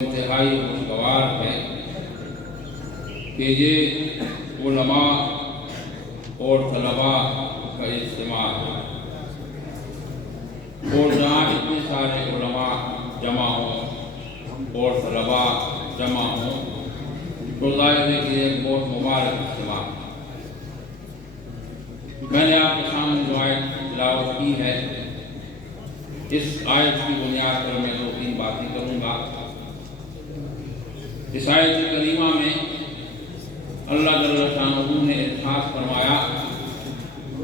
انتہائی خوشگوار ہے کہ یہ علماء اور طلباء کا اجتماع ہے اور جہاں اتنے سارے علماء جمع ہوں اور طلباء جمع ہوں تو ظاہر ہے کہ ایک بہت مبارک اجتماع ہے۔ میں نے آپ کے سامنے جو آیت تلاوت کی ہے، اس آیت کی بنیاد پر میں دو تین باتیں کروں گا۔ اس آیت کریمہ میں اللہ جل شانہ نے ارشاد فرمایا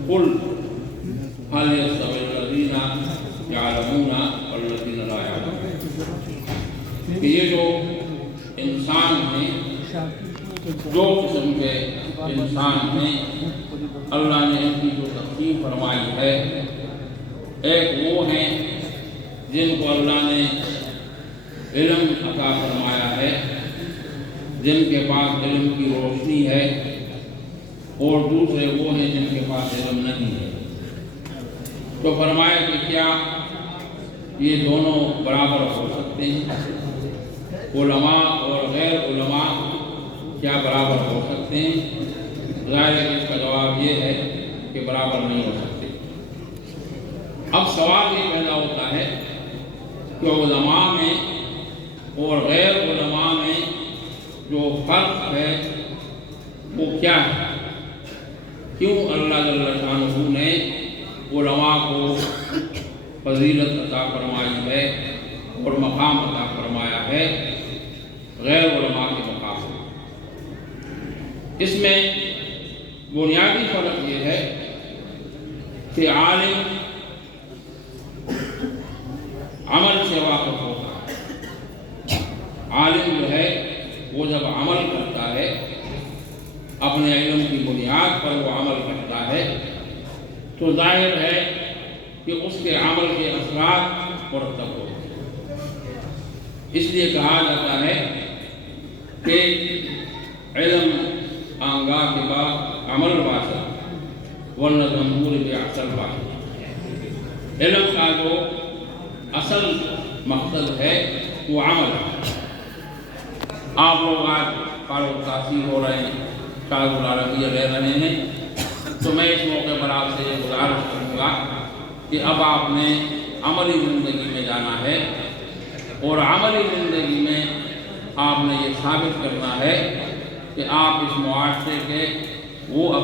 قل هل يستوي الذين يعلمون والذين لا يعلمون، کہ یہ جو انسان ہیں، جو قسم کے انسان ہیں، اللہ نے ان کی جو تقسیم فرمائی ہے، ایک وہ ہیں جن کو اللہ نے علم عطا فرمایا ہے، جن کے پاس علم کی روشنی ہے، اور دوسرے وہ ہیں جن کے پاس علم نہیں ہے۔ تو فرمایا کہ کیا یہ دونوں برابر ہو سکتے ہیں؟ علماء اور غیر علماء کیا برابر ہو سکتے ہیں؟ ظاہر ہے کہ اس کا جواب یہ ہے کہ برابر نہیں ہو سکتے۔ اب سوال یہ پیدا ہوتا ہے کہ علماء میں اور غیر علماء میں جو فرق ہے وہ کیا ہے؟ کیوں اللہ جل شانہ نے علماء کو فضیلت عطا فرمائی ہے اور مقام عطا فرمایا ہے غیر علماء کے مقابلے؟ اس میں بنیادی فرق یہ ہے کہ عالم عمل سے واقف ہوتا ہے۔ عالم جو ہے وہ جب عمل کرتا ہے، اپنے علم کی بنیاد پر وہ عمل کرتا ہے، تو ظاہر ہے کہ اس کے عمل کے اثرات مرتب ہوتے ہیں۔ اس لیے کہا جاتا ہے کہ علم آنگاہ کے بعد عمل باشد ورنہ جمہور بے اصل باشد۔ علم کا جو اصل مقصد ہے وہ عمل ہے۔ آپ لوگ آج فارغ التحصیل ہو رہے ہیں، شاذ العربیہ لے رہے ہیں، تو میں اس موقع پر آپ سے یہ گزارش کروں گا کہ اب آپ نے عملی زندگی میں جانا ہے، اور عملی زندگی میں آپ نے یہ ثابت کرنا ہے کہ آپ اس معاشرے کے وہ